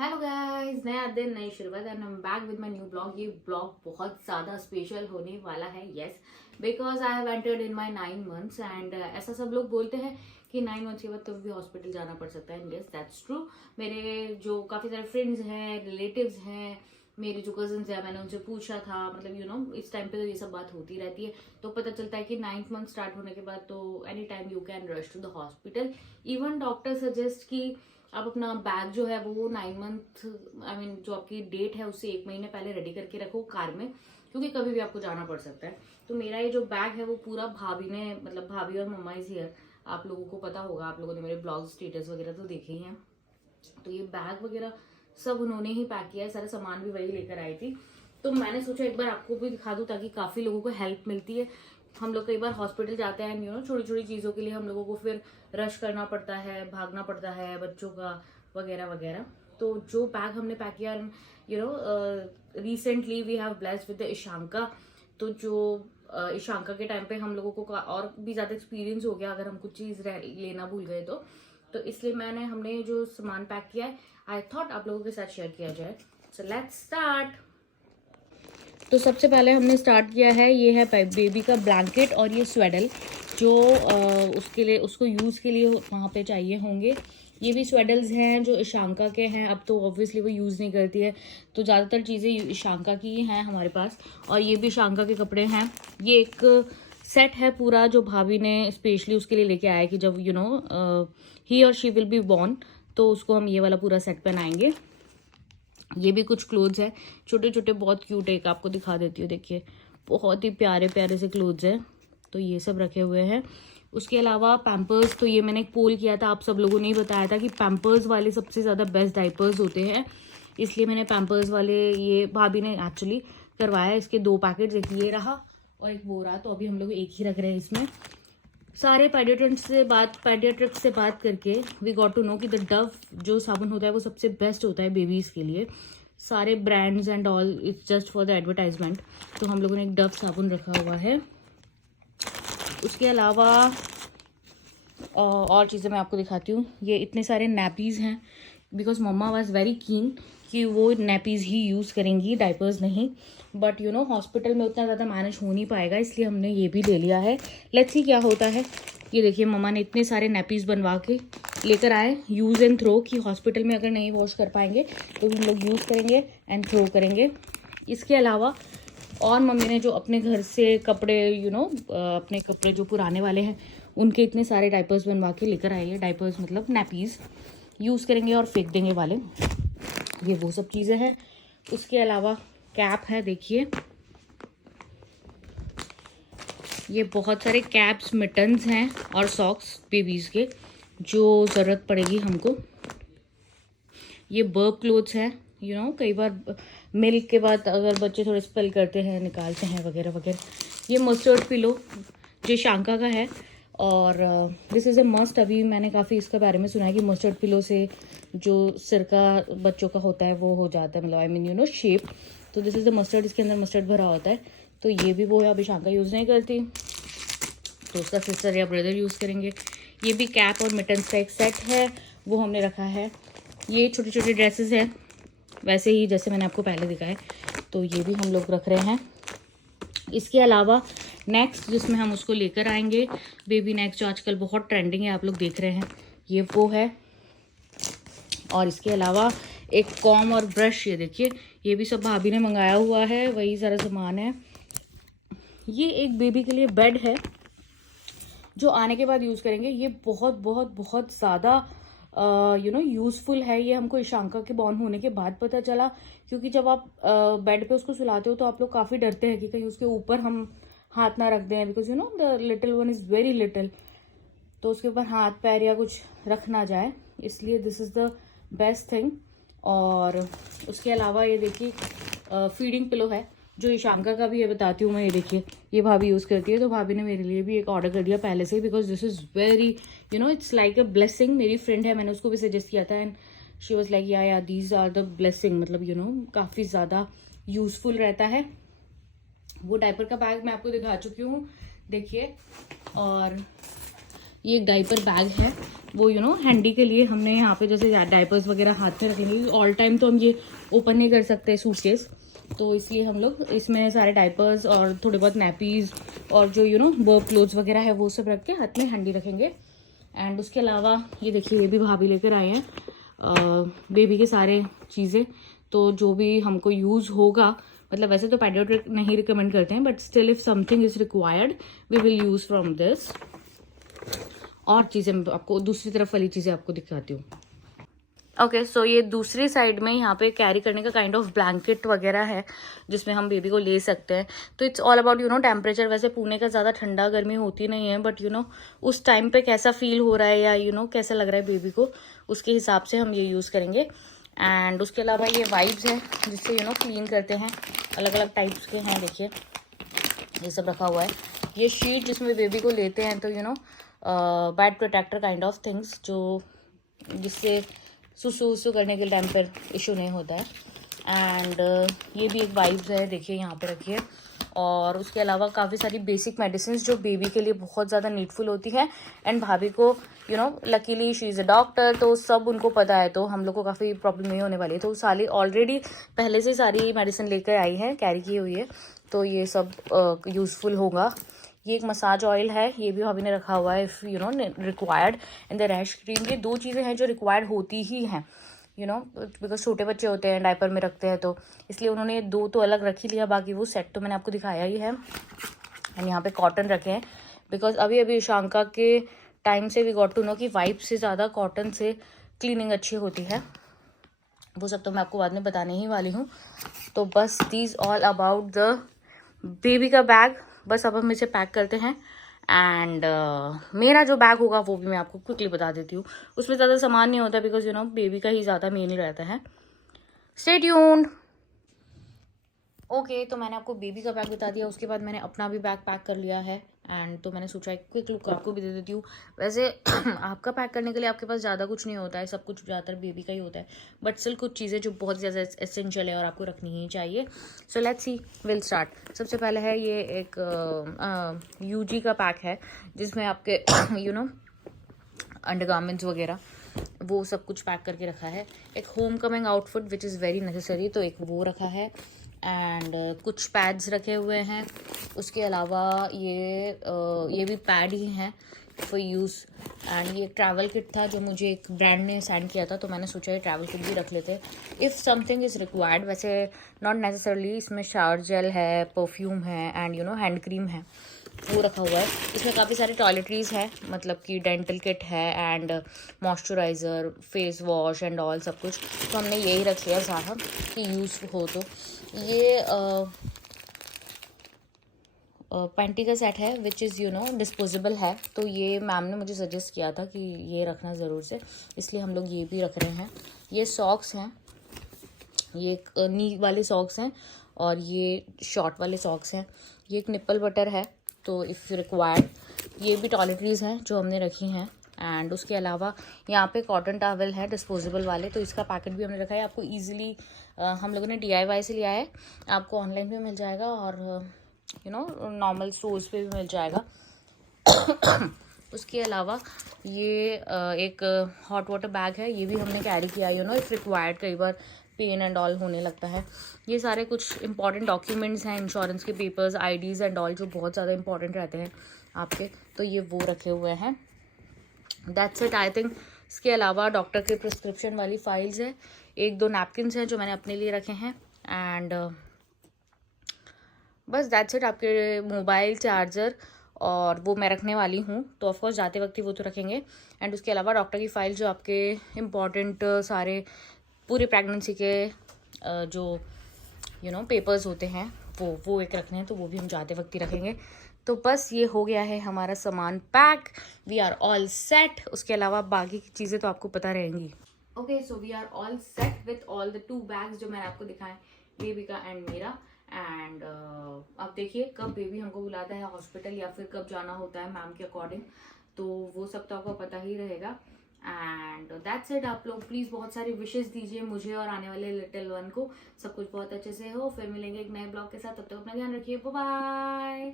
Hello guys, नया दिन नई शुरुआत and I am back with my new blog. ये ब्लॉग बहुत ज़्यादा स्पेशल होने वाला है। Yes, because I have entered in my 9 months and ऐसा सब लोग बोलते हैं कि 9 मंथ्स के बाद कभी भी हॉस्पिटल जाना पड़ सकता है। Yes, that's true. मेरे जो काफ़ी सारे फ्रेंड्स हैं, रिलेटिव्स हैं, मेरे जो कजन्स हैं, मैंने उनसे पूछा था, मतलब इस टाइम पे तो ये सब बात होती रहती है। तो पता चलता है कि 9th मंथ स्टार्ट होने के बाद तो any time you can rush to the hospital. Even doctor suggest कि आप अपना बैग जो है वो 9 मंथ जो आपकी डेट है उससे 1 महीने पहले रेडी करके रखो कार में, क्योंकि कभी भी आपको जाना पड़ सकता है। तो मेरा ये जो बैग है वो पूरा भाभी ने, मतलब भाभी और मम्मा इज हियर। आप लोगों को पता होगा, आप लोगों ने मेरे ब्लॉग स्टेटस वगैरह तो देखे ही हैं। तो ये बैग वगैरह सब उन्होंने ही पैक किया है, सारा सामान भी वही लेकर आई थी। तो मैंने सोचा एक बार आपको भी दिखा दूं ताकि काफी लोगों को हेल्प मिलती है। हम लोग कई बार हॉस्पिटल जाते हैं, छोटी छोटी चीजों के लिए हम लोगों को फिर रश करना पड़ता है, भागना पड़ता है बच्चों का वगैरह वगैरह। तो जो बैग हमने पैक किया, recently we have blessed with the Ishanka. तो जो ईशांका के टाइम पे हम लोगों को और भी ज्यादा एक्सपीरियंस हो गया अगर हम कुछ चीज लेना भूल गए तो इसलिए हमने जो सामान पैक किया है, आई थॉट आप लोगों के साथ शेयर किया जाए। So let's start. तो सबसे पहले हमने स्टार्ट किया है, ये है बेबी का ब्लैंकेट और ये स्वेडल जो उसके लिए, उसको यूज़ के लिए वहाँ पे चाहिए होंगे। ये भी स्वेडल्स हैं जो ईशांका के हैं। अब तो ऑब्वियसली वो यूज़ नहीं करती है, तो ज़्यादातर चीज़ें ईशांका की ही हैं हमारे पास। और ये भी ईशांका के कपड़े हैं। ये एक सेट है पूरा जो भाभी ने स्पेशली उसके लिए लेके आया है कि जब ही और शी विल बी बॉर्न, तो उसको हम ये वाला पूरा सेट पहनाएंगे। ये भी कुछ क्लोथ्स है, छोटे छोटे, बहुत क्यूट। एक आपको दिखा देती हूँ, देखिए बहुत ही प्यारे प्यारे से क्लोथ्स हैं। तो ये सब रखे हुए हैं। उसके अलावा पैम्पर्स, तो ये मैंने एक पोल किया था, आप सब लोगों ने ही बताया था कि पैम्पर्स वाले सबसे ज़्यादा बेस्ट डाइपर्स होते हैं, इसलिए मैंने पैम्पर्स वाले, ये भाभी ने एक्चुअली करवाया। इसके 2 पैकेट्स, एक ये रहा और एक वो रहा। तो अभी हम लोग एक ही रख रहे हैं इसमें। सारे पेडियाट्रिक्स से बात करके वी गॉट टू नो कि द डव जो साबुन होता है वो सबसे बेस्ट होता है बेबीज़ के लिए। सारे brands and all, it's just for the advertisement. तो हम लोगों ने एक डव साबुन रखा हुआ है। उसके अलावा और चीज़ें मैं आपको दिखाती हूँ। ये इतने सारे नैपीज़ हैं, because mamma was very keen कि वो नैपीज़ ही यूज़ करेंगी, डाइपर्स नहीं। बट हॉस्पिटल में उतना ज़्यादा मैनेज हो नहीं पाएगा, इसलिए हमने ये भी ले लिया है। लेट्स सी क्या होता है। ये देखिए, मम्मा ने इतने सारे नैपीज़ बनवा के लेकर आए, यूज़ एंड थ्रो, कि हॉस्पिटल में अगर नहीं वॉश कर पाएंगे तो हम लोग यूज़ करेंगे एंड थ्रो करेंगे। इसके अलावा और मम्मी ने जो अपने घर से कपड़े, अपने कपड़े जो पुराने वाले हैं उनके इतने सारे डाइपर्स बनवा के लेकर आई है। डाइपर्स मतलब नैपीज़ यूज़ करेंगे और फेंक देंगे वाले, ये वो सब चीज़ें हैं। उसके अलावा कैप है, देखिए ये बहुत सारे कैप्स, मिटन्स हैं और सॉक्स बेबीज़ के जो ज़रूरत पड़ेगी हमको। ये बर्ब क्लोथ्स हैं, कई बार मिल्क के बाद अगर बच्चे थोड़े स्पेल करते हैं, निकालते हैं वगैरह वगैरह। ये मस्टर्ड पिलो जो शांका का है, और दिस इज़ अ मस्ट। अभी मैंने काफ़ी इसके बारे में सुना है कि मस्टर्ड पिलो से जो सिर का बच्चों का होता है वो हो जाता है, मतलब शेप। तो दिस इज़ द मस्टर्ड, इसके अंदर मस्टर्ड भरा होता है। तो ये भी वो है, अभी शांका यूज़ नहीं करती तो उसका सिस्टर या ब्रदर यूज़ करेंगे। ये भी कैप और मिटन्स का एक सेट है, वो हमने रखा है। ये छोटी छोटी ड्रेसेस हैं, वैसे ही जैसे मैंने आपको पहले दिखाया, तो ये भी हम लोग रख रहे हैं। इसके अलावा नेक्स्ट जिसमें हम उसको लेकर आएंगे, बेबी नेक्स्ट, जो आजकल बहुत ट्रेंडिंग है, आप लोग देख रहे हैं, ये वो है। और इसके अलावा एक कॉम और ब्रश, ये देखिए, ये भी सब भाभी ने मंगाया हुआ है, वही सारा सामान है। ये एक बेबी के लिए बेड है जो आने के बाद यूज़ करेंगे। ये बहुत बहुत बहुत ज़्यादा यूज़फुल है। ये हमको ईशांका के बॉर्न होने के बाद पता चला, क्योंकि जब आप बेड पे उसको सुलाते हो तो आप लोग काफ़ी डरते हैं कि कहीं उसके ऊपर हम हाथ ना रख दें, because the little one is very little, तो उसके ऊपर हाथ पैर या कुछ रख ना जाए, इसलिए this is the best thing. और उसके अलावा ये देखिए फीडिंग पिलो है जो ईशांका का भी है, बताती हूँ मैं। ये देखिए, ये भाभी यूज़ करती है, तो भाभी ने मेरे लिए भी एक ऑर्डर कर दिया पहले से, because this is very it's like a blessing. मेरी फ्रेंड है, मैंने उसको भी सजेस्ट किया था एंड शी वॉज लाइक या दीज आर द ब्लेसिंग, मतलब काफ़ी ज़्यादा यूज़फुल रहता है। वो डायपर का बैग मैं आपको दिखा चुकी हूँ, देखिए। और ये एक डाइपर बैग है, वो हैंडी के लिए हमने यहाँ पे जैसे डाइपर्स वगैरह हाथ में रखेंगे, ऑल टाइम तो हम ये ओपन नहीं कर सकते सूटकेस, तो इसलिए हम लोग इसमें सारे डाइपर्स और थोड़े बहुत नैपीज और जो वर्क क्लोथ्स वगैरह है वो सब रख के हाथ में हैंडी रखेंगे। एंड उसके अलावा ये देखिए, ये भी भाभी लेकर आए हैं बेबी के सारे चीज़ें, तो जो भी हमको यूज़ होगा, मतलब वैसे तो पेडियाट्रिक नहीं रिकमेंड करते हैं, but still if something is required we will use from this. और चीज़ें मैं आपको दूसरी तरफ वाली चीज़ें आपको दिखाती हूँ। ओके, सो ये दूसरी साइड में यहाँ पे कैरी करने का काइंड ऑफ ब्लैंकेट वगैरह है जिसमें हम बेबी को ले सकते हैं। तो इट्स ऑल अबाउट टेम्परेचर। वैसे पुणे का ज़्यादा ठंडा गर्मी होती नहीं है, बट उस टाइम पे कैसा फील हो रहा है या कैसा लग रहा है बेबी को, उसके हिसाब से हम ये यूज़ करेंगे। एंड उसके अलावा ये वाइप्स हैं जिससे क्लीन करते हैं, अलग अलग टाइप्स के हैं, देखिए ये सब रखा हुआ है। ये शीट जिसमें बेबी को लेते हैं, तो bed protector kind of things, जो जिससे सुसु करने के टाइम पर इशू नहीं होता है। एंड ये भी एक वाइप्स है, देखिए यहाँ पे रखिए। और उसके अलावा काफ़ी सारी बेसिक मेडिसिन जो बेबी के लिए बहुत ज़्यादा नीडफुल होती है। एंड भाभी को luckily she is a doctor, तो सब उनको पता है, तो हम लोग को काफ़ी प्रॉब्लम नहीं होने वाली है। तो सारी ऑलरेडी पहले से सारी मेडिसिन लेकर आई है, कैरी की हुई है, तो ये सब यूज़फुल होगा। ये एक मसाज ऑयल है, ये भी भाभी ने रखा हुआ है, if required. And the rash cream, ये दो चीज़ें हैं जो रिक्वायर्ड होती ही हैं, बिकॉज छोटे बच्चे होते हैं, डायपर में रखते हैं, तो इसलिए उन्होंने ये दो तो अलग रख ही लिया, बाकी वो सेट तो मैंने आपको दिखाया ही है। एंड यहाँ पे कॉटन रखे हैं, बिकॉज अभी अभी शांका के टाइम से वी गॉट टू नो कि वाइप से ज़्यादा कॉटन से क्लीनिंग अच्छी होती है। वो सब तो मैं आपको बाद में बताने ही वाली हूँ। तो बस these all about the baby का बैग। बस अब हम इसे पैक करते हैं। एंड मेरा जो बैग होगा वो भी मैं आपको क्विकली बता देती हूँ। उसमें ज़्यादा सामान नहीं होता, बिकॉज बेबी का ही ज़्यादा मेन ही रहता है। Stay tuned. ओके, तो मैंने आपको बेबी का बैग बता दिया, उसके बाद मैंने अपना भी बैग पैक कर लिया है। एंड तो मैंने सोचा एक क्विक लुक आपको भी दे देती हूँ। वैसे आपका पैक करने के लिए आपके पास ज़्यादा कुछ नहीं होता है, सब कुछ ज़्यादातर बेबी का ही होता है, बट स्टिल कुछ चीज़ें जो बहुत ज़्यादा एसेंशियल है और आपको रखनी ही चाहिए। So let's see, will start. सबसे पहले है ये एक यूजी का पैक है, जिसमें आपके अंडरगारमेंट्स वगैरह वो सब कुछ पैक करके रखा है। एक home coming outfit which is very necessary, तो एक वो रखा है। एंड कुछ पैड्स रखे हुए हैं। उसके अलावा ये भी पैड ही हैं फॉर यूज़। एंड ये ट्रैवल किट था जो मुझे एक ब्रांड ने सेंड किया था, तो मैंने सोचा ये ट्रैवल किट भी रख लेते इफ़ समथिंग इज़ रिक्वायर्ड। वैसे नॉट नेसेसरली, इसमें शावर जेल है, परफ्यूम है, एंड हैंड क्रीम है, वो रखा हुआ है। इसमें काफ़ी सारे टॉयलेटरीज़ है, मतलब कि डेंटल किट है and moisturiser, face wash and all सब कुछ, तो हमने यही रख लिया सारा कि यूज़ हो। तो ये पैंटी का सेट है विच इज़ डिस्पोजेबल है, तो ये मैम ने मुझे सजेस्ट किया था कि ये रखना ज़रूर से, इसलिए हम लोग ये भी रख रहे हैं। ये सॉक्स हैं, ये एक नी वाले सॉक्स हैं और ये शॉर्ट वाले सॉक्स हैं। ये एक निप्पल बटर है, तो इफ़ रिक्वायर्ड। ये भी टॉयलेटरीज़ हैं जो हमने रखी हैं। एंड उसके अलावा यहाँ पे कॉटन टॉवल है डिस्पोजेबल वाले, तो इसका पैकेट भी हमने रखा है। आपको ईजिली हम लोगों ने DIY से लिया है, आपको ऑनलाइन भी मिल जाएगा और नॉर्मल स्टोर्स पे भी मिल जाएगा। उसके अलावा ये एक हॉट वाटर बैग है, ये भी हमने कैरी किया इफ़ रिक्वायर्ड, कई बार पेन एंड ऑल होने लगता है। ये सारे कुछ इंपॉर्टेंट डॉक्यूमेंट्स हैं, इंश्योरेंस के पेपर्स, IDs एंड ऑल, जो बहुत ज़्यादा इंपॉर्टेंट रहते हैं आपके, तो ये वो रखे हुए हैं। That's it I think. इसके अलावा डॉक्टर के प्रिस्क्रिप्शन वाली फाइल्स है, एक दो नैपकिन्स हैं जो मैंने अपने लिए रखे हैं। एंड बस दैट्स इट। आपके मोबाइल चार्जर और वो मैं रखने वाली हूँ, तो ऑफकोर्स जाते वक्त ही वो तो रखेंगे। एंड उसके अलावा डॉक्टर की फ़ाइल जो आपके इम्पॉर्टेंट सारे पूरे प्रेगनेंसी के जो पेपर्स होते हैं वो एक रखने हैं, तो वो भी हम जाते वक्त ही रखेंगे। तो बस ये हो गया है हमारा सामान pack, we are all set. उसके अलावा बाकी की चीज़ें तो आपको पता रहेंगी। Okay, so we are all set with all the 2 bags जो मैंने आपको दिखाए, बेबी का एंड मेरा। एंड अब देखिए कब बेबी हमको बुलाता है हॉस्पिटल या फिर कब जाना होता है मैम के अकॉर्डिंग, तो वो सब तो आपको पता ही रहेगा। And that's it. आप लोग प्लीज़ बहुत सारी विशेस दीजिए मुझे और आने वाले लिटिल वन को, सब कुछ बहुत अच्छे से हो। फिर मिलेंगे एक नए ब्लॉग के साथ, तब तक अपना ध्यान रखिए, बाय बाय।